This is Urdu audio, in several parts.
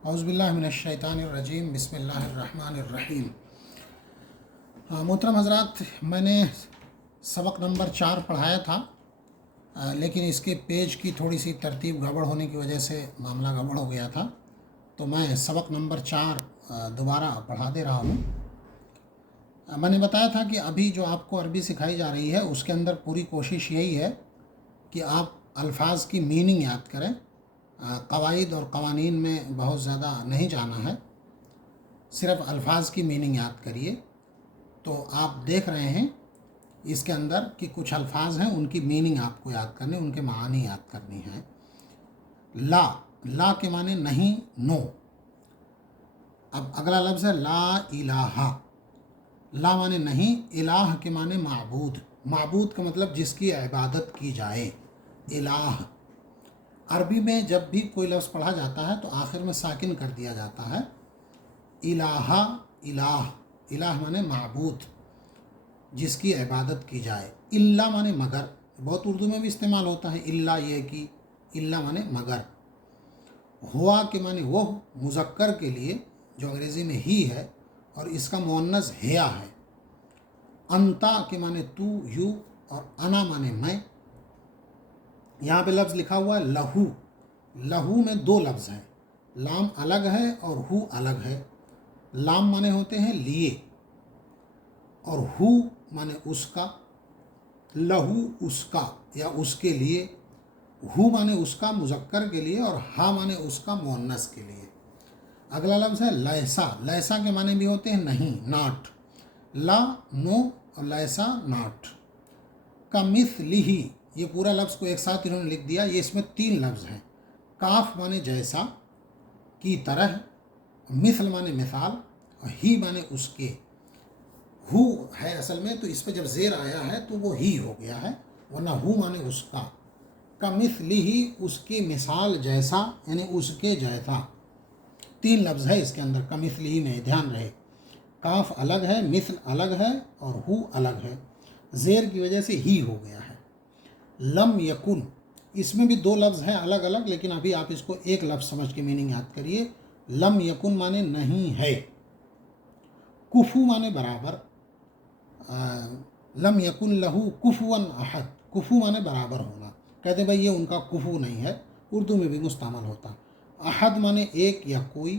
اعوذ باللہ من الشیطان الرجیم، بسم اللہ الرحمن الرحیم۔ محترم حضرات، میں نے سبق نمبر 4 پڑھایا تھا، لیکن اس کے پیج کی تھوڑی سی ترتیب گڑبڑ ہونے کی وجہ سے معاملہ گڑبڑ ہو گیا تھا، تو میں سبق نمبر 4 دوبارہ پڑھا دے رہا ہوں۔ میں نے بتایا تھا کہ ابھی جو آپ کو عربی سکھائی جا رہی ہے اس کے اندر پوری کوشش یہی ہے کہ آپ الفاظ کی میننگ یاد کریں۔ قواعد اور قوانین میں بہت زیادہ نہیں جانا ہے، صرف الفاظ کی میننگ یاد کریے۔ تو آپ دیکھ رہے ہیں اس کے اندر کہ کچھ الفاظ ہیں، ان کی میننگ آپ کو یاد کرنی، ان کے معانی یاد کرنی ہیں۔ لا کے معنی نہیں، نو۔ اب اگلا لفظ ہے لا الہ۔ لا معنی نہیں، الہ کے معنی معبود۔ معبود کا مطلب جس کی عبادت کی جائے، الہ۔ عربی میں جب بھی کوئی لفظ پڑھا جاتا ہے تو آخر میں ساکن کر دیا جاتا ہے۔ الہ، الہ، الہ معنی معبود، جس کی عبادت کی جائے۔ الا معنی مگر، بہت اردو میں بھی استعمال ہوتا ہے الا، یہ کہ الا معنی مگر۔ ہوا کے معنی وہ، مذکر کے لیے جو انگریزی میں ہی ہے، اور اس کا مؤنث ہیا ہے۔ انتا کے معنی تو، یو، اور انا معنی میں۔ یہاں پہ لفظ لکھا ہوا ہے لہو۔ لہو میں 2 لفظ ہیں، لام الگ ہے اور ہو الگ ہے۔ لام معنی ہوتے ہیں لیے، اور ہو معنی اس کا۔ لہو اس کا یا اس کے لیے۔ ہو معنی اس کا مذکر کے لیے، اور ہا معنی اس کا مؤنث کے لیے۔ اگلا لفظ ہے لیسا۔ لیسا کے معنی بھی ہوتے ہیں نہیں، ناٹ۔ لا نو، اور لیسا ناٹ۔ کمثلہ، یہ پورا لفظ کو ایک ساتھ انہوں نے لکھ دیا، یہ اس میں 3 لفظ ہیں۔ کاف معنی جیسا، کی طرح، مثل معنی مثال، اور ہی معنی اس کے۔ ہو ہے اصل میں، تو اس پہ جب زیر آیا ہے تو وہ ہی ہو گیا ہے، ورنہ ہو معنی اس کا۔ کمثلہ، اس کی مثال جیسا، یعنی اس کے جیسا۔ 3 لفظ ہے اس کے اندر کمثلہ میں، دھیان رہے۔ کاف الگ ہے، مثل الگ ہے، اور ہو الگ ہے، زیر کی وجہ سے ہی ہو گیا ہے۔ لم یکن، اس میں بھی 2 لفظ ہیں الگ الگ، لیکن ابھی آپ اس کو ایک لفظ سمجھ کے میننگ یاد کریے۔ لم یکن معنی نہیں ہے۔ کفو معنی برابر۔ لم یکن لہو کفوا احد۔ کفو معنی برابر ہونا، کہتے ہیں بھائی یہ ان کا کفو نہیں ہے، اردو میں بھی مستعمل ہوتا۔ احد معنی ایک یا کوئی۔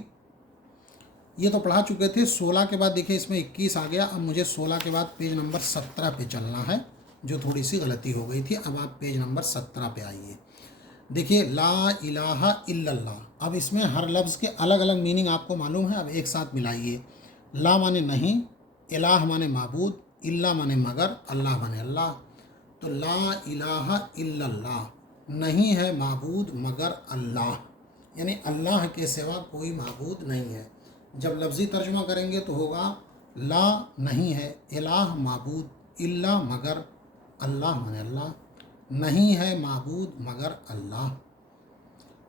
یہ تو پڑھا چکے تھے۔ 16 کے بعد دیکھیں اس میں 21 آ گیا۔ اب مجھے 16 کے بعد پیج نمبر 17 پہ چلنا ہے، جو تھوڑی سی غلطی ہو گئی تھی۔ اب آپ پیج نمبر 17 پہ آئیے۔ دیکھیے لا الہ الا اللہ۔ اب اس میں ہر لفظ کے الگ الگ میننگ آپ کو معلوم ہے، اب ایک ساتھ ملائیے۔ لا معنی نہیں، الہ معنی معبود، الا معنی مگر، اللہ معنی اللہ۔ تو لا الہ الا اللہ، نہیں ہے معبود مگر اللہ، یعنی اللہ کے سوا کوئی معبود نہیں ہے۔ جب لفظی ترجمہ کریں گے تو ہوگا لا نہیں ہے، الہ معبود، الا مگر، اللہ معنی اللہ، نہیں ہے معبود مگر اللہ۔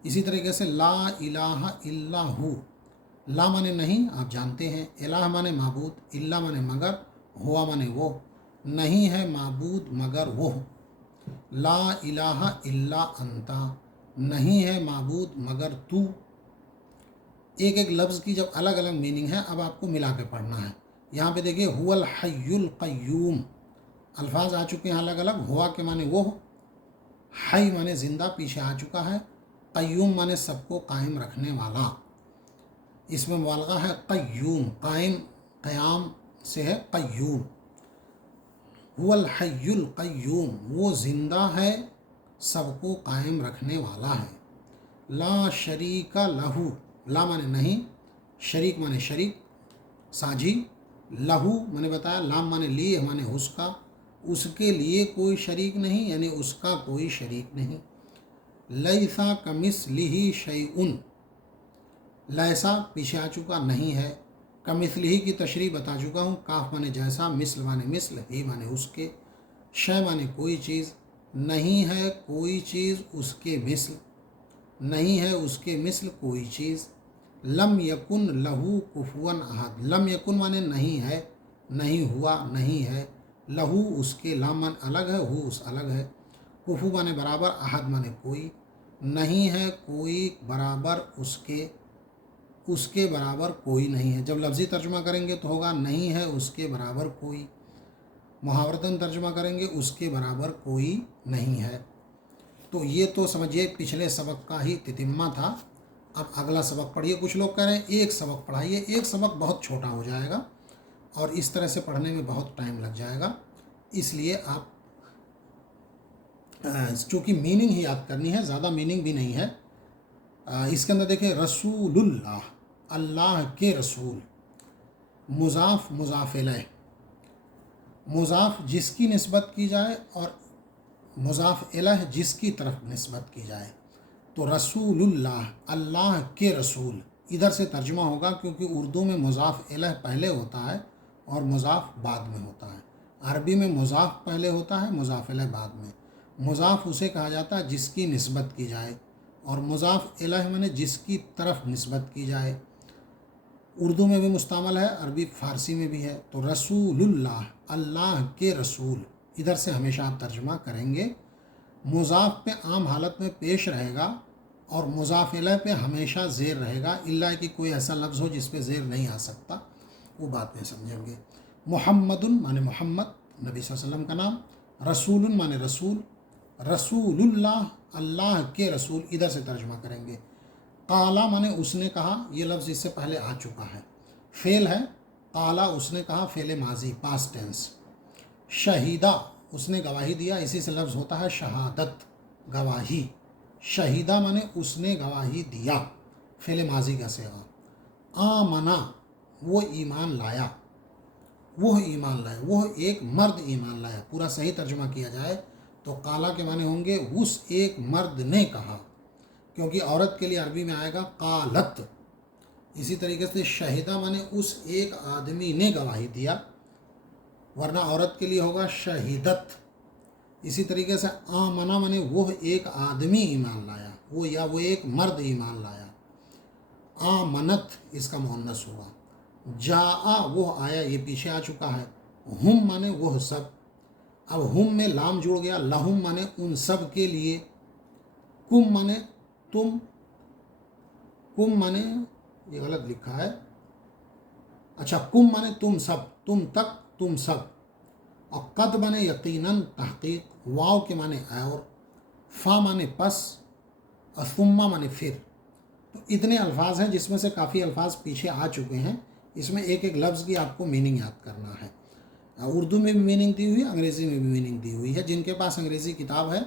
اسی طریقے سے لا الہ الا ہو۔ لا معنی نہیں، آپ جانتے ہیں، الہ معنی معبود، الا معنی مگر، ہوا معنی وہ، نہیں ہے معبود مگر وہ۔ لا الہ الا انتا، نہیں ہے معبود مگر تو۔ ایک ایک لفظ کی جب الگ الگ میننگ ہے، اب آپ کو ملا کے پڑھنا ہے۔ یہاں پہ دیکھیے هو الحی القیوم، الفاظ آ چکے ہیں الگ الگ۔ ہوا کے معنی وہ، حی معنی زندہ، پیچھے آ چکا ہے۔ قیوم معنی سب کو قائم رکھنے والا، اس میں مبالغہ ہے۔ قیوم، قائم، قیام سے ہے قیوم۔ هو الحی القیوم، وہ زندہ ہے، سب کو قائم رکھنے والا ہے۔ لا شریک لہو، لا معنی نہیں، شریک معنی شریک، ساجھی۔ لہو میں نے بتایا، لام معنی لیے، معنی اس کا، اس کے لیے کوئی شریک نہیں، یعنی اس کا کوئی شریک نہیں۔ لیسا کمثلہ شیء، لیسا پیچھے آ چکا، نہیں ہے۔ کمثلہ کی تشریح بتا چکا ہوں، کاف معنی جیسا، مثل معنی مثل، ہی معنی اس کے، شے معنی کوئی چیز، نہیں ہے کوئی چیز اس کے مثل، نہیں ہے اس کے مثل کوئی چیز۔ لم یکن لہو کفوا احد، لم یکن معنی نہیں ہے، نہیں ہوا، نہیں ہے۔ لہو اس کے، لام معنی الگ ہے، ہو اس الگ ہے۔ کفو معنی برابر، احد معنی کوئی، نہیں ہے کوئی برابر اس کے، اس کے برابر کوئی نہیں ہے. جب لفظی ترجمہ کریں گے تو ہوگا نہیں ہے اس کے برابر کوئی. محاورتاً ترجمہ کریں گے اس کے برابر کوئی نہیں ہے. تو یہ تو سمجھیے پچھلے سبق کا ہی تتمہ تھا. اب اگلا سبق پڑھیے. کچھ لوگ کہہ رہے ہیں ایک سبق پڑھائیے. ایک سبق بہت چھوٹا ہو جائے گا اور اس طرح سے پڑھنے میں بہت ٹائم لگ جائے گا. اس لیے آپ چونکہ میننگ ہی یاد کرنی ہے, زیادہ میننگ بھی نہیں ہے. اس کے اندر دیکھیں رسول اللہ, اللہ کے رسول, مضاف مضاف الیہ, مضاف جس کی نسبت کی جائے اور مضاف الیہ جس کی طرف نسبت کی جائے. تو رسول اللہ, اللہ کے رسول, ادھر سے ترجمہ ہوگا کیونکہ اردو میں مضاف الیہ پہلے ہوتا ہے اور مضاف بعد میں ہوتا ہے. عربی میں مضاف پہلے ہوتا ہے, مضاف الیہ بعد میں. مضاف اسے کہا جاتا ہے جس کی نسبت کی جائے, اور مضاف الیہ میں نے جس کی طرف نسبت کی جائے. اردو میں بھی مستعمل ہے, عربی فارسی میں بھی ہے. تو رسول اللہ, اللہ کے رسول, ادھر سے ہمیشہ آپ ترجمہ کریں گے. مضاف پہ عام حالت میں پیش رہے گا اور مضاف الیہ پہ ہمیشہ زیر رہے گا, الا کہ کوئی ایسا لفظ ہو جس پہ زیر نہیں آ سکتا, وہ بات میں سمجھیں گے. محمد مانے محمد, نبی صلی اللہ علیہ وسلم کا نام. رسول مانے رسول, رسول اللہ, اللہ کے رسول, ادھر سے ترجمہ کریں گے. قالا مانے اس نے کہا, یہ لفظ اس سے پہلے آ چکا ہے, فعل ہے. قالا اس نے کہا, فعل ماضی پاسٹ ٹینس. شہیدہ اس نے گواہی دیا, اسی سے لفظ ہوتا ہے شہادت, گواہی. شہیدہ مانے اس نے گواہی دیا, فعل ماضی کا صیغہ. آمنا وہ ایمان لایا, وہ ایمان لایا, وہ ایک مرد ایمان لایا. پورا صحیح ترجمہ کیا جائے تو قالا کے معنی ہوں گے اس ایک مرد نے کہا, کیونکہ عورت کے لیے عربی میں آئے گا قالت. اسی طریقے سے شہیدہ مانے اس ایک آدمی نے گواہی دیا, ورنہ عورت کے لیے ہوگا شہیدت. اسی طریقے سے آمنا مانے وہ ایک آدمی ایمان لایا, وہ یا وہ ایک مرد ایمان لایا. آمنت اس کا مؤنث ہوا. جاء وہ آیا, یہ پیچھے آ چکا ہے. ہم مانے وہ سب, اب ہم میں لام جڑ گیا. لہم مانے ان سب کے لیے. کم مانے تم, کم مانے یہ غلط لکھا ہے, اچھا کم مانے تم سب, تم تک, تم سب. اور قد مانے یقیناً تحقیق. واو کے مانے اور, فا مانے پس, اور ثم مانے پھر. تو اتنے الفاظ ہیں جس میں سے کافی الفاظ پیچھے آ چکے ہیں. اس میں ایک ایک لفظ کی آپ کو میننگ یاد کرنا ہے. اردو میں بھی میننگ دی ہوئی ہے, انگریزی میں بھی میننگ دی ہوئی ہے. جن کے پاس انگریزی کتاب ہے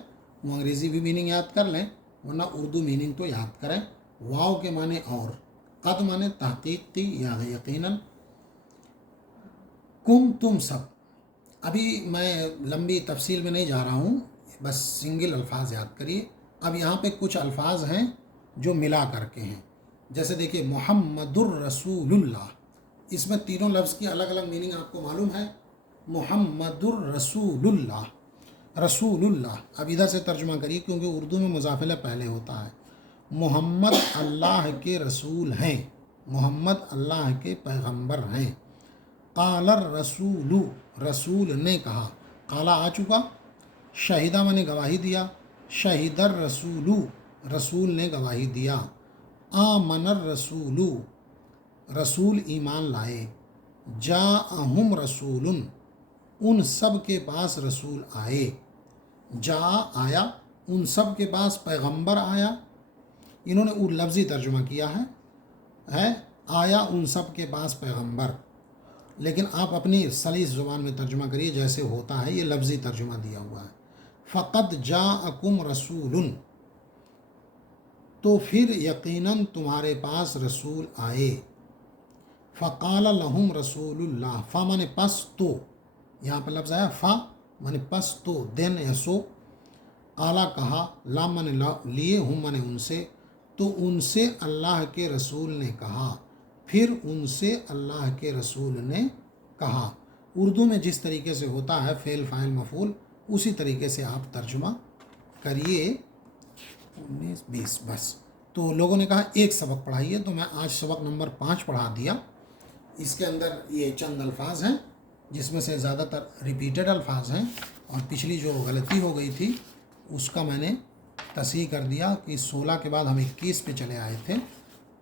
وہ انگریزی بھی میننگ یاد کر لیں, ورنہ اردو میننگ تو یاد کریں. واو کے معنی اور, قد معنی تحقیق کی یا یقیناً, کم تم سب. ابھی میں لمبی تفصیل میں نہیں جا رہا ہوں, بس سنگل الفاظ یاد کریے. اب یہاں پہ کچھ الفاظ ہیں جو ملا کر کے ہیں. جیسے دیکھیے محمد الرسول اللہ, اس میں تینوں لفظ کی الگ الگ میننگ آپ کو معلوم ہے. محمد الرسول اللہ, رسول اللہ. اب ادھر سے ترجمہ کریے کیونکہ اردو میں مضاف الیہ پہلے ہوتا ہے. محمد اللہ کے رسول ہیں, محمد اللہ کے پیغمبر ہیں. قال الرسول, رسول نے کہا, قالا آ چکا. شہیدہ میں نے گواہی دیا, شہید الرسول, رسول نے گواہی دیا. آمن الرسول, رسول ایمان لائے. جاءہم رسول, ان سب کے پاس رسول آئے. جا آیا, ان سب کے پاس پیغمبر آیا. انہوں نے لفظی ترجمہ کیا ہے آیا ان سب کے پاس پیغمبر, لیکن آپ اپنی سلیس زبان میں ترجمہ کریے جیسے ہوتا ہے. یہ لفظی ترجمہ دیا ہوا ہے. فقط جاءکم رسول, تو پھر یقیناً تمہارے پاس رسول آئے. فقال لہم رسول اللہ, فا مانے پس تو, یہاں پر لفظ آیا فا مانے پس تو, دین یا سو. قالا کہا, لا مانے لیے, ہم مانے ان سے. تو ان سے اللہ کے رسول نے کہا, پھر ان سے اللہ کے رسول نے کہا. اردو میں جس طریقے سے ہوتا ہے فعل فاعل مفعول, اسی طریقے سے آپ ترجمہ کریے. 19 20 بس. تو لوگوں نے کہا ایک سبق پڑھائیے, تو میں آج سبق نمبر 5 پڑھا دیا. اس کے اندر یہ چند الفاظ ہیں جس میں سے زیادہ تر ریپیٹڈ الفاظ ہیں, اور پچھلی جو غلطی ہو گئی تھی اس کا میں نے تصحیح کر دیا کہ 16 کے بعد ہم 21 پہ چلے آئے تھے.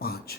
5।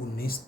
19